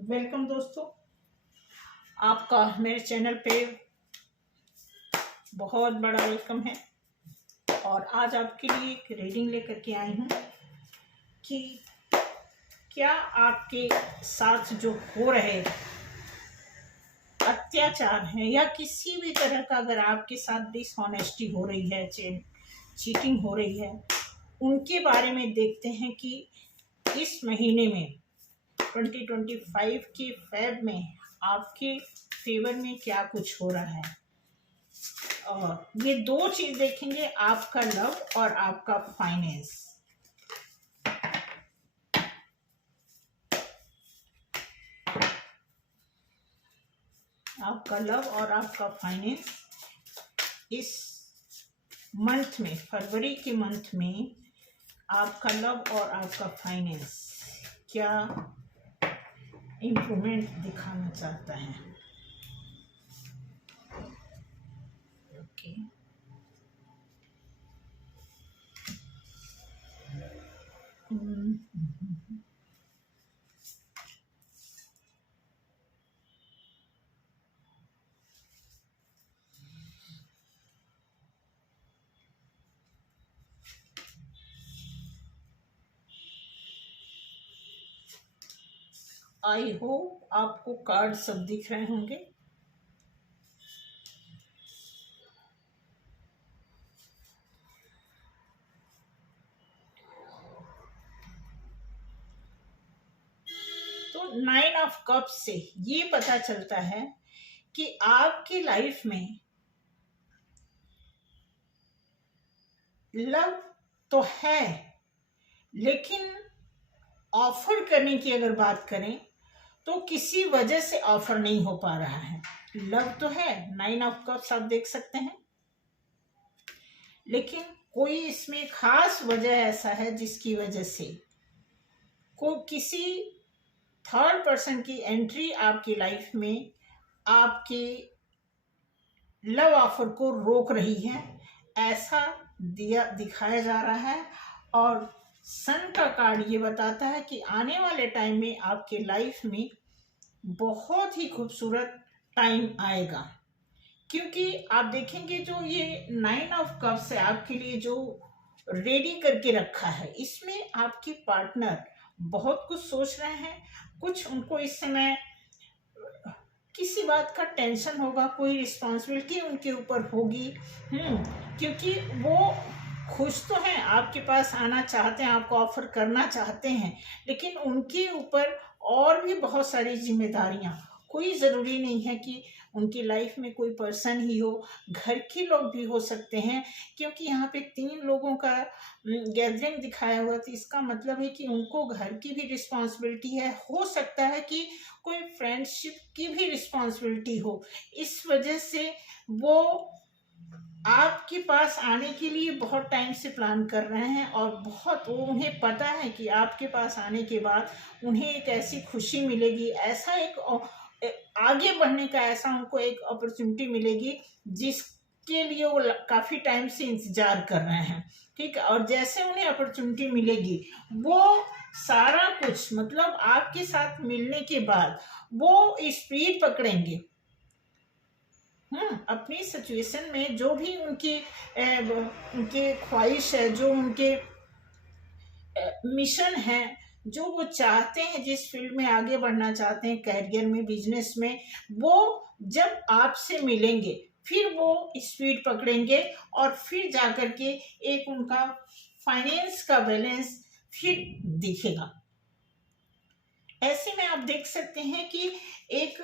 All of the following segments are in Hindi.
वेलकम दोस्तों, आपका मेरे चैनल पे बहुत बड़ा वेलकम है। और आज आपके लिए एक रीडिंग लेकर के आई हूँ कि क्या आपके साथ जो हो रहे अत्याचार हैं या किसी भी तरह का अगर आपके साथ डिसऑनेस्टी हो रही है, चीटिंग हो रही है, उनके बारे में देखते हैं कि इस महीने में 2025 के फेब में आपके फेवर में क्या कुछ हो रहा है। और ये दो चीज देखेंगे, आपका लव और आपका फाइनेंस। आपका लव और आपका फाइनेंस इस मंथ में, फरवरी के मंथ में आपका लव और आपका फाइनेंस क्या इम्प्रूवमेंट दिखाना चाहता है। ओके, आई होप आपको कार्ड सब दिख रहे होंगे। तो 9 ऑफ कप्स से ये पता चलता है कि आपकी लाइफ में लव तो है, लेकिन ऑफर करने की अगर बात करें तो किसी वजह से ऑफर नहीं हो पा रहा है। लव तो है, 9 ऑफ कप्स आप देख सकते हैं, लेकिन कोई इसमें खास वजह ऐसा है जिसकी वजह से को किसी थर्ड पर्सन की एंट्री आपकी लाइफ में आपके लव ऑफर को रोक रही है, ऐसा दिखाया जा रहा है। और सन का कार्ड ये बताता है कि आने वाले टाइम में आपके लाइफ में बहुत ही खूबसूरत टाइम आएगा, क्योंकि आप देखेंगे जो ये 9 ऑफ कप्स है आपके लिए जो रेडी करके रखा है, इसमें आपकी पार्टनर बहुत कुछ सोच रहे हैं। कुछ उनको इस समय किसी बात का टेंशन होगा, कोई रिस्पॉन्सिबिलिटी उनके ऊपर होगी। क्योंकि वो खुश तो हैं, आपके पास आना चाहते हैं, आपको ऑफर करना चाहते हैं, लेकिन उनके ऊपर और भी बहुत सारी जिम्मेदारियां। कोई ज़रूरी नहीं है कि उनकी लाइफ में कोई पर्सन ही हो, घर के लोग भी हो सकते हैं, क्योंकि यहाँ पे 3 लोगों का गैदरिंग दिखाया हुआ था। इसका मतलब है कि उनको घर की भी रिस्पॉन्सिबिलिटी है, हो सकता है कि कोई फ्रेंडशिप की भी रिस्पॉन्सिबिलिटी हो। इस वजह से वो आपके पास आने के लिए बहुत टाइम से प्लान कर रहे हैं, और बहुत वो उन्हें पता है कि आपके पास आने के बाद उन्हें एक ऐसी खुशी मिलेगी, ऐसा एक आगे बढ़ने का ऐसा उनको एक अपॉर्चुनिटी मिलेगी जिसके लिए वो काफ़ी टाइम से इंतजार कर रहे हैं। ठीक है, और जैसे उन्हें अपॉर्चुनिटी मिलेगी वो सारा कुछ, मतलब आपके साथ मिलने के बाद वो स्पीड पकड़ेंगे। अपनी सिचुएशन में जो भी उनके ख्वाहिश है, जो उनके मिशन है, जो वो चाहते हैं, जिस फील्ड में आगे बढ़ना चाहते हैं, करियर में, बिजनेस में, वो जब आपसे मिलेंगे फिर वो स्पीड पकड़ेंगे, और फिर जाकर के एक उनका फाइनेंस का बैलेंस फिर दिखेगा। ऐसे में आप देख सकते हैं कि एक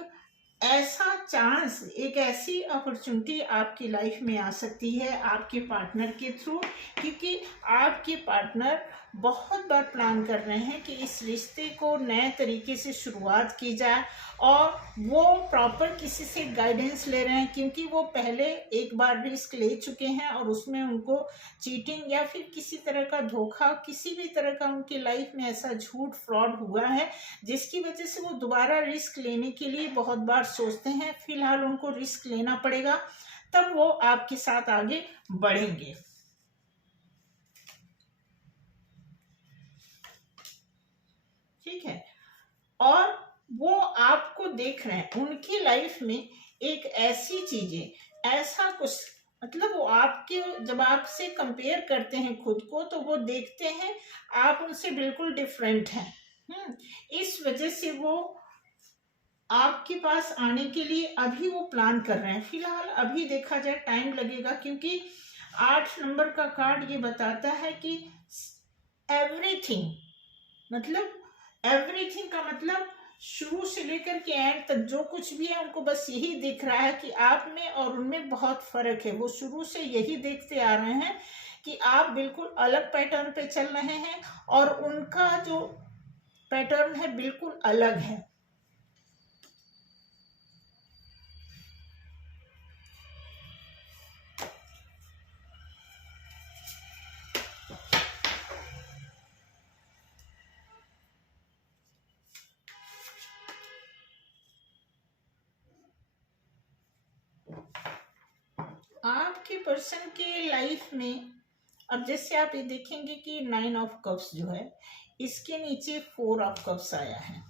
ऐसा चांस, एक ऐसी अपॉर्चुनिटी आपकी लाइफ में आ सकती है आपके पार्टनर के थ्रू, क्योंकि आपके पार्टनर बहुत बार प्लान कर रहे हैं कि इस रिश्ते को नए तरीके से शुरुआत की जाए, और वो प्रॉपर किसी से गाइडेंस ले रहे हैं, क्योंकि वो पहले एक बार रिस्क ले चुके हैं और उसमें उनको चीटिंग या फिर किसी तरह का धोखा, किसी भी तरह का उनकी लाइफ में ऐसा झूठ फ्रॉड हुआ है जिसकी वजह से वो दोबारा रिस्क लेने के लिए बहुत बार सोचते हैं। फिलहाल उनको रिस्क लेना पड़ेगा, तब वो आपके साथ आगे बढ़ेंगे। ठीक है, और वो आपको देख रहे हैं। उनकी लाइफ में एक ऐसी चीजें, ऐसा कुछ, मतलब वो आपके, जब आपसे कंपेयर करते हैं खुद को, तो वो देखते हैं आप उनसे बिल्कुल डिफरेंट हैं। इस वजह से वो आपके पास आने के लिए अभी वो प्लान कर रहे हैं। फिलहाल अभी देखा जाए टाइम लगेगा, क्योंकि 8 नंबर का कार्ड ये बताता है कि एवरीथिंग, मतलब एवरीथिंग का मतलब शुरू से लेकर के एंड तक जो कुछ भी है, उनको बस यही दिख रहा है कि आप में और उनमें बहुत फर्क है। वो शुरू से यही देखते आ रहे हैं कि आप बिल्कुल अलग पैटर्न पे चल रहे हैं और उनका जो पैटर्न है बिल्कुल अलग है। आपके पर्सन के लाइफ में अब जैसे आप ये देखेंगे कि 9 ऑफ कप्स जो है, इसके नीचे 4 ऑफ कप्स आया है।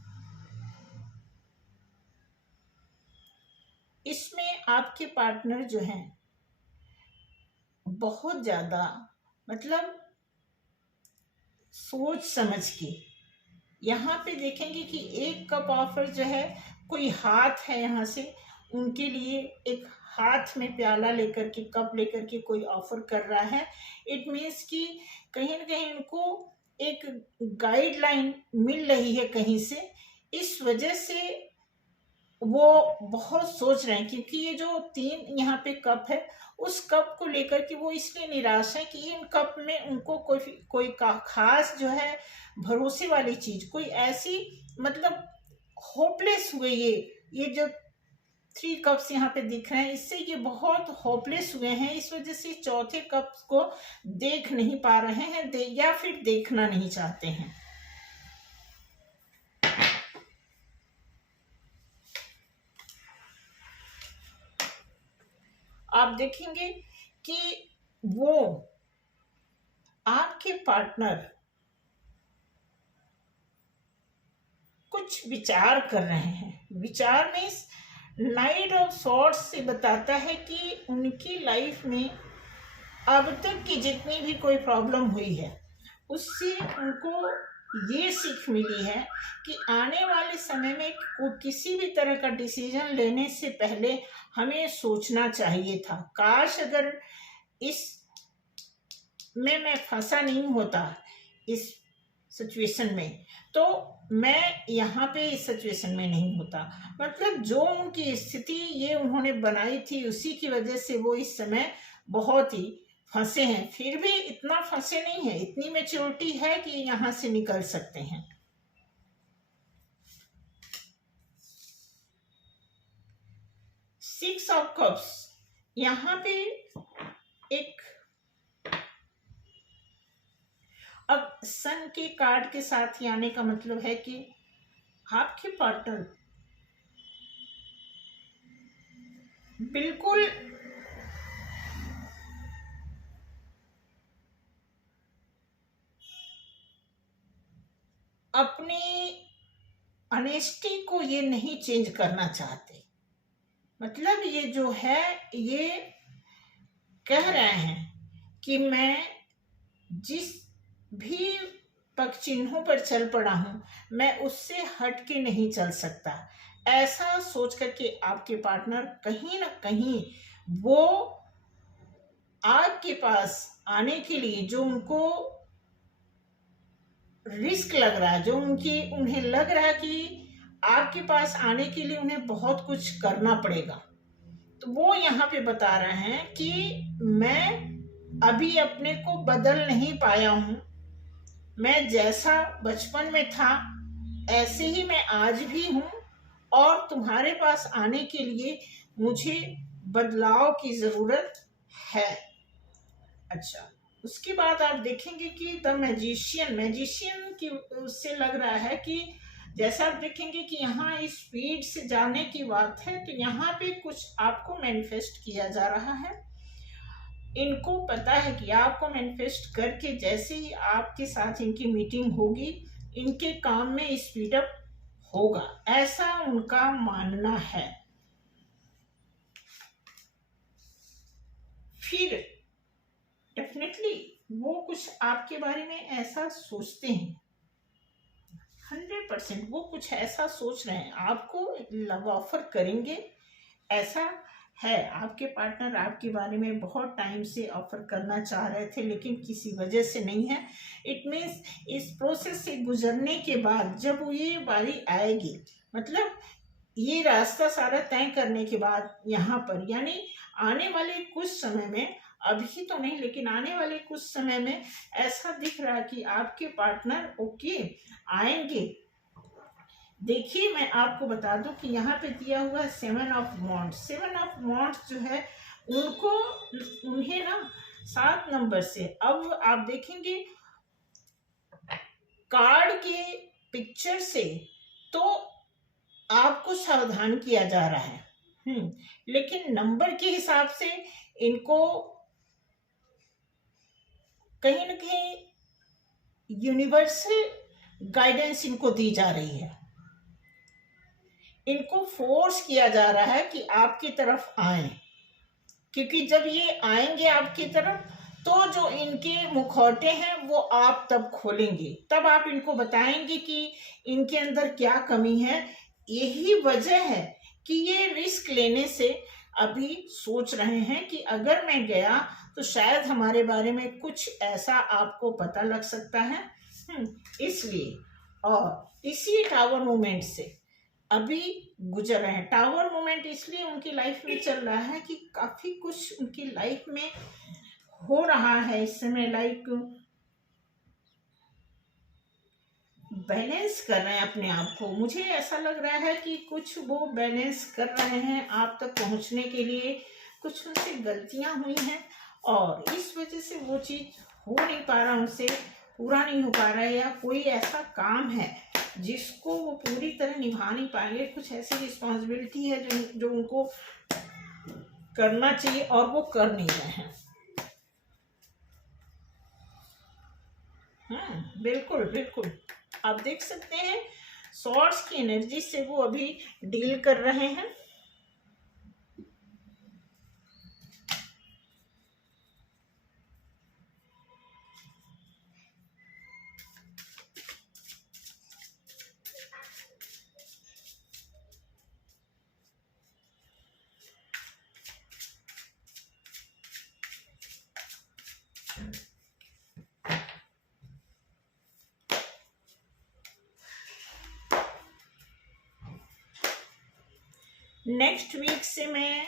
इसमें आपके पार्टनर जो हैं बहुत ज्यादा, मतलब सोच समझ के, यहाँ पे देखेंगे कि 1 कप ऑफर जो है, कोई हाथ है यहाँ से उनके लिए, एक हाथ में प्याला लेकर के, कप लेकर के कोई ऑफर कर रहा है। इट मीन्स कि कहीं ना कहीं उनको एक गाइडलाइन मिल रही है कहीं से। इस वजह से वो बहुत सोच रहे हैं, क्योंकि ये जो 3 यहाँ पे कप है, उस कप को लेकर के वो इसलिए निराश है कि इन कप में उनको कोई खास जो है भरोसे वाली चीज, कोई ऐसी, मतलब होपलेस हुए ये जो 3 कप्स यहाँ पे दिख रहे हैं, इससे ये बहुत होपलेस हुए हैं। इस वजह से चौथे कप को देख नहीं पा रहे हैं, या फिर देखना नहीं चाहते हैं। आप देखेंगे कि वो आपके पार्टनर कुछ विचार कर रहे हैं। विचार में नाइट ऑफ सॉर्ट्स से बताता है कि उनकी लाइफ में अब तक की जितनी भी कोई प्रॉब्लम हुई है, उससे उनको ये सीख मिली है कि आने वाले समय में किसी भी तरह का डिसीजन लेने से पहले हमें सोचना चाहिए था। काश अगर इस में मैं फंसा नहीं होता इस सिचुएशन में, तो मैं यहाँ पे इस सिचुएशन में नहीं होता। मतलब जो उनकी स्थिति ये उन्होंने बनाई थी, उसी की वजह से वो इस समय बहुत ही फंसे हैं। फिर भी इतना फंसे नहीं है, इतनी मैच्योरिटी है कि यहाँ से निकल सकते हैं। सिक्स ऑफ कप्स यहाँ पे एक, अब सन के कार्ड के साथ ही आने का मतलब है कि आपके पार्टनर बिल्कुल अपनी ऑनेस्टी को ये नहीं चेंज करना चाहते। मतलब ये जो है, ये कह रहे हैं कि मैं जिस भी पग चिन्हों पर चल पड़ा हूं, मैं उससे हट के नहीं चल सकता। ऐसा सोच करके आपके पार्टनर कहीं ना कहीं वो आपके पास आने के लिए, जो उनको रिस्क लग रहा है, जो उन्हें लग रहा है कि आपके पास आने के लिए उन्हें बहुत कुछ करना पड़ेगा, तो वो यहाँ पे बता रहे हैं कि मैं अभी अपने को बदल नहीं पाया हूं। मैं जैसा बचपन में था ऐसे ही मैं आज भी हूं, और तुम्हारे पास आने के लिए मुझे बदलाव की जरूरत है। अच्छा, उसके बाद आप देखेंगे कि द मैजिशियन की उससे लग रहा है कि जैसा आप देखेंगे कि यहाँ इस स्पीड से जाने की बात है, तो यहाँ पे कुछ आपको मैनिफेस्ट किया जा रहा है। इनको पता है कि आपको मैनिफेस्ट करके जैसे ही आपके साथ इनकी मीटिंग होगी, इनके काम में स्पीड अप होगा, ऐसा उनका मानना है। फिर डेफिनेटली वो कुछ आपके बारे में ऐसा सोचते हैं, 100% वो कुछ ऐसा सोच रहे हैं, आपको लव ऑफर करेंगे। ऐसा है, आपके पार्टनर आपके बारे में बहुत टाइम से ऑफर करना चाह रहे थे लेकिन किसी वजह से नहीं है। इट मीन्स इस प्रोसेस से गुजरने के बाद जब ये बारी आएगी, मतलब ये रास्ता सारा तय करने के बाद यहाँ पर, यानी आने वाले कुछ समय में, अभी तो नहीं लेकिन आने वाले कुछ समय में ऐसा दिख रहा है कि आपके पार्टनर ओके आएंगे। देखिए मैं आपको बता दूं कि यहाँ पे दिया हुआ है 7 ऑफ वॉन्ड्स। 7 ऑफ वॉन्ड्स जो है उनको, उन्हें ना 7 नंबर से, अब आप देखेंगे कार्ड के पिक्चर से तो आपको सावधान किया जा रहा है, लेकिन नंबर के हिसाब से इनको कहीं ना कहीं यूनिवर्सल गाइडेंस इनको दी जा रही है। इनको फोर्स किया जा रहा है कि आपकी तरफ आए, क्योंकि जब ये आएंगे आपकी तरफ तो जो इनके मुखौटे हैं वो आप तब खोलेंगे, तब आप इनको बताएंगे कि इनके अंदर क्या कमी है। यही वजह है कि ये रिस्क लेने से अभी सोच रहे हैं कि अगर मैं गया तो शायद हमारे बारे में कुछ ऐसा आपको पता लग सकता है, इसलिए। और इसी टावर मूवमेंट से अभी गुजर रहे हैं। टावर मूवमेंट इसलिए उनकी लाइफ में चल रहा है कि काफी कुछ उनकी लाइफ में हो रहा है इस समय, लाइक बैलेंस कर रहे हैं अपने आप को। मुझे ऐसा लग रहा है कि कुछ वो बैलेंस कर रहे हैं आप तक पहुंचने के लिए। कुछ उनसे गलतियां हुई हैं और इस वजह से वो चीज हो नहीं पा रहा, उनसे पूरा नहीं हो पा रहा है, या कोई ऐसा काम है जिसको वो पूरी तरह निभा नहीं पाएंगे। कुछ ऐसी रिस्पॉन्सिबिलिटी है जो उनको करना चाहिए और वो कर नहीं रहे हैं। बिल्कुल बिल्कुल, आप देख सकते हैं सॉर्ड्स की एनर्जी से वो अभी डील कर रहे हैं। नेक्स्ट वीक से मैं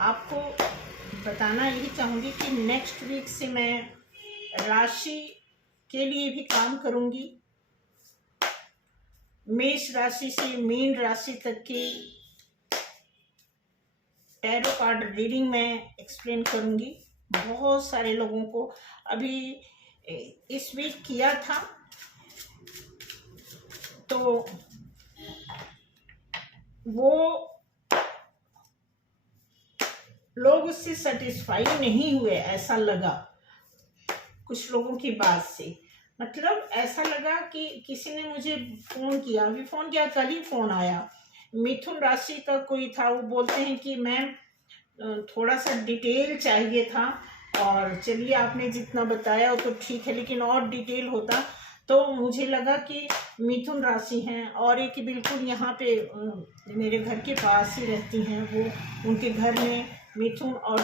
आपको बताना यही चाहूँगी कि नेक्स्ट वीक से मैं राशि के लिए भी काम करूँगी। मेष राशि से मीन राशि तक की टैरो कार्ड रीडिंग मैं एक्सप्लेन करूँगी बहुत सारे लोगों को। अभी इस वीक किया था तो वो लोग उससे सेटिस्फाई नहीं हुए, ऐसा लगा कुछ लोगों की बात से। मतलब ऐसा लगा कि किसी ने मुझे फ़ोन किया, अभी फ़ोन किया, कल ही फ़ोन आया, मिथुन राशि का कोई था। वो बोलते हैं कि मैम थोड़ा सा डिटेल चाहिए था, और चलिए आपने जितना बताया वो तो ठीक है, लेकिन और डिटेल होता तो। मुझे लगा कि मिथुन राशि हैं, और एक बिल्कुल यहाँ पे मेरे घर के पास ही रहती हैं वो, उनके घर में मिथुन और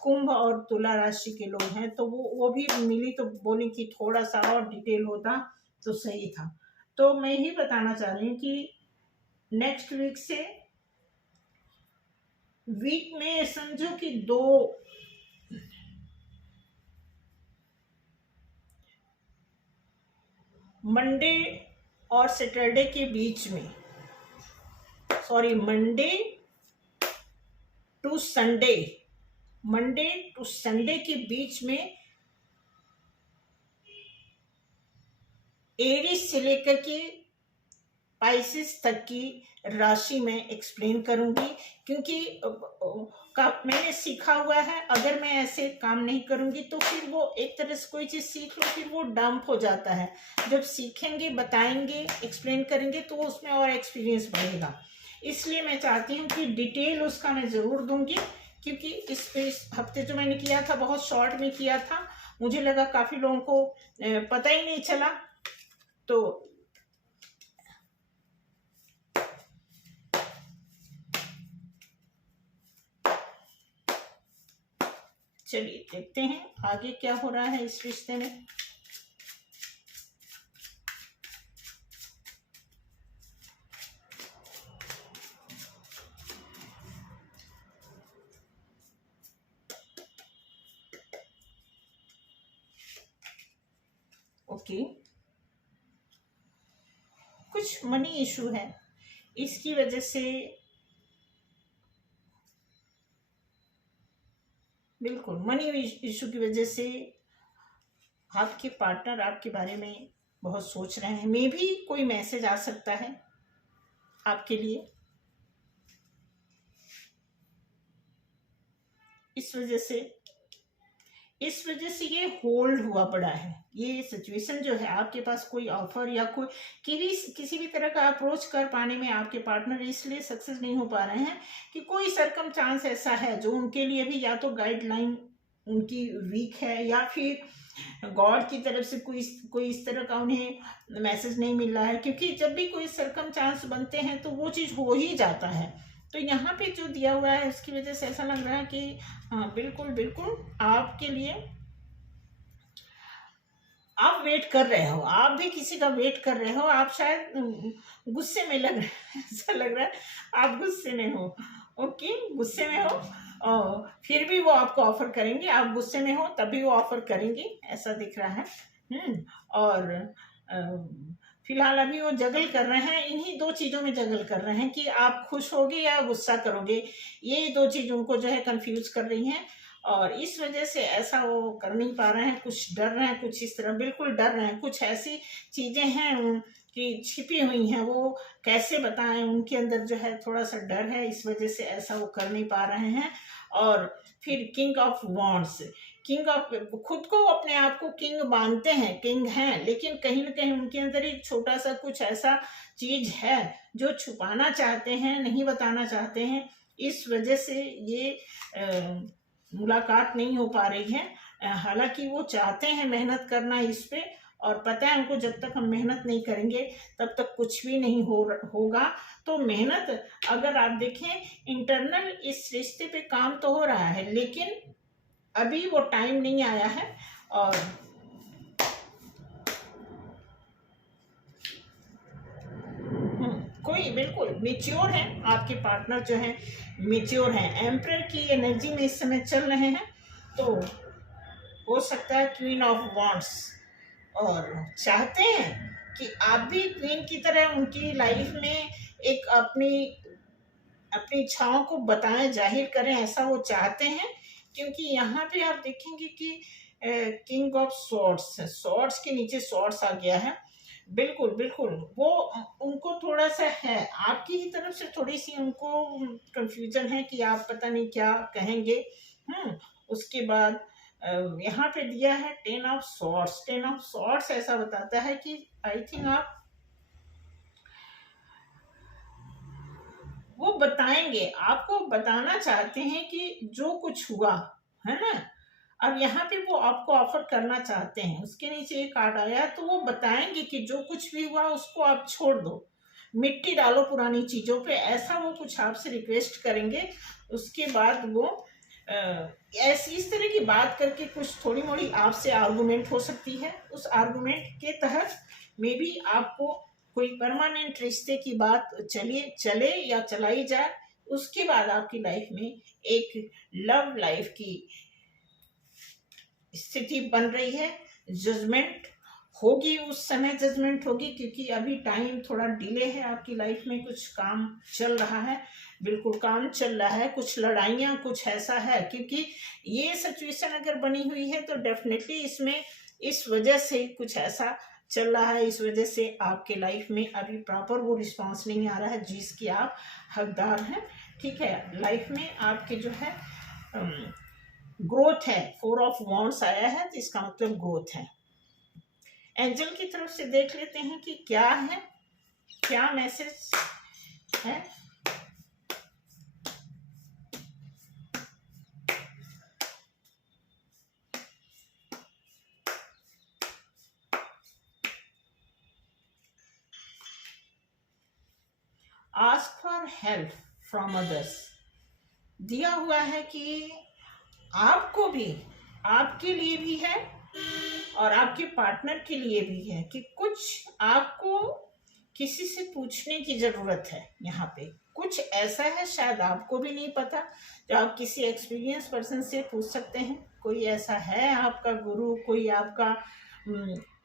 कुंभ और तुला राशि के लोग हैं। तो वो भी मिली तो बोली कि थोड़ा सा और डिटेल होता तो सही था। तो मैं ही बताना चाह रही हूँ कि नेक्स्ट वीक से, वीक में समझो कि 2 मंडे और सैटरडे के बीच में, sorry Monday to Sunday, Monday to Sunday के बीच में एरीज से लेकर के पाइसेस तक की राशि मैं एक्सप्लेन करूंगी, क्योंकि मैंने सीखा हुआ है, अगर मैं ऐसे काम नहीं करूंगी तो फिर वो एक तरह से कोई चीज़ सीख लो फिर वो डंप हो जाता है। जब सीखेंगे, बताएंगे, एक्सप्लेन करेंगे तो उसमें और एक्सपीरियंस बढ़ेगा। इसलिए मैं चाहती हूँ कि डिटेल उसका मैं ज़रूर दूंगी, क्योंकि इस हफ्ते जो मैंने किया था बहुत शॉर्ट में किया था, मुझे लगा काफ़ी लोगों को पता ही नहीं चला। तो चलिए देखते हैं आगे क्या हो रहा है इस रिश्ते में। ओके, कुछ मनी इशू है, इसकी वजह से बिल्कुल मनी इशू की वजह से आपके पार्टनर आपके बारे में बहुत सोच रहे हैं। मे भी कोई मैसेज आ सकता है आपके लिए, इस वजह से ये होल्ड हुआ पड़ा है। ये सिचुएशन जो है, आपके पास कोई ऑफर या कोई किसी भी तरह का अप्रोच कर पाने में आपके पार्टनर इसलिए सक्सेस नहीं हो पा रहे हैं कि कोई सरकमचांस ऐसा है जो उनके लिए भी या तो गाइडलाइन उनकी वीक है, या फिर गॉड की तरफ से कोई इस तरह का उन्हें मैसेज नहीं मिल रहा है। क्योंकि जब भी कोई सरकमचांस बनते हैं तो वो चीज़ हो ही जाता है। तो यहाँ पे जो दिया हुआ है उसकी वजह से ऐसा लग रहा है कि हाँ बिल्कुल बिल्कुल आपके लिए आप वेट कर रहे हो, आप भी किसी का वेट कर रहे हो। आप शायद गुस्से में लग रहे हैं, ऐसा लग रहा है आप गुस्से में हो। ओके, गुस्से में हो और फिर भी वो आपको ऑफर करेंगे। आप गुस्से में हो तभी वो ऑफर करेंगे, ऐसा दिख रहा है। और फिलहाल अभी वो जगल कर रहे हैं, इन्हीं दो चीज़ों में जगल कर रहे हैं कि आप खुश होगे या गुस्सा करोगे। ये दो चीज़ उनको जो है कंफ्यूज कर रही हैं, और इस वजह से ऐसा वो कर नहीं पा रहे हैं। कुछ डर रहे हैं, कुछ इस तरह बिल्कुल डर रहे हैं। कुछ ऐसी चीज़ें हैं कि छिपी हुई हैं, वो कैसे बताएं, उनके अंदर जो है थोड़ा सा डर है, इस वजह से ऐसा वो कर नहीं पा रहे हैं। और फिर king of wands, king of, खुद को अपने आप को किंग मानते हैं, किंग हैं, लेकिन कहीं ना कहीं उनके अंदर एक छोटा सा कुछ ऐसा चीज है जो छुपाना चाहते हैं, नहीं बताना चाहते हैं। इस वजह से ये मुलाकात नहीं हो पा रही है। हालांकि वो चाहते हैं मेहनत करना इस पे, और पता है उनको जब तक हम मेहनत नहीं करेंगे तब तक कुछ भी नहीं होगा। तो मेहनत, अगर आप देखें इंटरनल इस रिश्ते पे काम तो हो रहा है, लेकिन अभी वो टाइम नहीं आया है। और कोई बिल्कुल मेच्योर है, आपके पार्टनर जो है मेच्योर हैं, एम्परर की एनर्जी में इस समय चल रहे हैं। तो हो सकता है क्वीन ऑफ वॉन्ड्स, और चाहते हैं कि आप भी क्वीन की तरह उनकी लाइफ में एक अपनी अपनी इच्छाओं को बताएं, जाहिर करें, ऐसा वो चाहते हैं। क्योंकि यहाँ पे आप देखेंगे कि किंग ऑफ सॉर्ड्स, सॉर्ड्स के नीचे सॉर्ड्स आ गया है। बिल्कुल बिल्कुल वो उनको थोड़ा सा है, आपकी ही तरफ से थोड़ी सी उनको कंफ्यूजन है कि आप पता नहीं क्या कहेंगे। उसके बाद यहाँ पे दिया है ten of swords. Ten of swords ऐसा बताता है कि आई थिंक आप वो बताएंगे, आपको बताना चाहते हैं कि जो कुछ हुआ है ना, अब यहाँ पे वो आपको ऑफर करना चाहते हैं। उसके नीचे एक कार्ड आया, तो वो बताएंगे कि जो कुछ भी हुआ उसको आप छोड़ दो, मिट्टी डालो पुरानी चीजों पे, ऐसा वो कुछ आपसे रिक्वेस्ट करेंगे। उसके बाद वो ऐसी इस तरह की बात करके कुछ थोड़ी मोड़ी आपसे आर्गुमेंट हो सकती है। उस आर्गुमेंट के तहत मे बी आपको कोई परमानेंट रिश्ते की बात चले या चलाई जाए। उसके बाद आपकी लाइफ में एक लव लाइफ की स्थिति बन रही है। जजमेंट होगी, उस समय जजमेंट होगी, क्योंकि अभी टाइम थोड़ा डिले है। आपकी लाइफ में कुछ काम चल रहा है, बिल्कुल काम चल रहा है, कुछ लड़ाइयाँ, कुछ ऐसा है। क्योंकि ये सिचुएशन अगर बनी हुई है तो डेफिनेटली इसमें इस वजह से कुछ ऐसा चल रहा है, इस वजह से आपके लाइफ में अभी प्रॉपर वो रिस्पांस नहीं आ रहा है जिसकी आप हकदार हैं। ठीक है, लाइफ में आपके जो है ग्रोथ है, 4 ऑफ वॉन्ड्स आया है, तो इसका मतलब ग्रोथ है। एंजल की तरफ से देख लेते हैं कि क्या है, क्या मैसेज है। Ask for help from others दिया हुआ है कि आपको भी, आपके लिए भी है और आपके पार्टनर के लिए भी है कि कुछ आपको किसी से पूछने की ज़रूरत है। यहाँ पे कुछ ऐसा है शायद आपको भी नहीं पता, जो आप किसी एक्सपीरियंस पर्सन से पूछ सकते हैं। कोई ऐसा है आपका गुरु, कोई आपका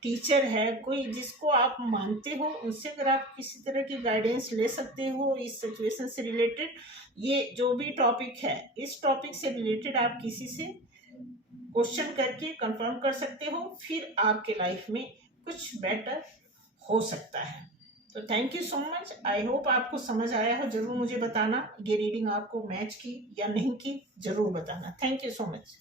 टीचर है, कोई जिसको आप मानते हो, उनसे अगर आप किसी तरह की गाइडेंस ले सकते हो इस सिचुएशन से रिलेटेड। ये जो भी टॉपिक है, इस टॉपिक से रिलेटेड आप किसी से क्वेश्चन करके कंफर्म कर सकते हो, फिर आपके लाइफ में कुछ बेटर हो सकता है। तो thank you so much. I hope आपको समझ आया हो। जरूर मुझे बताना ये रीडिंग आपको मैच की या नहीं की, जरूर बताना। Thank you so much.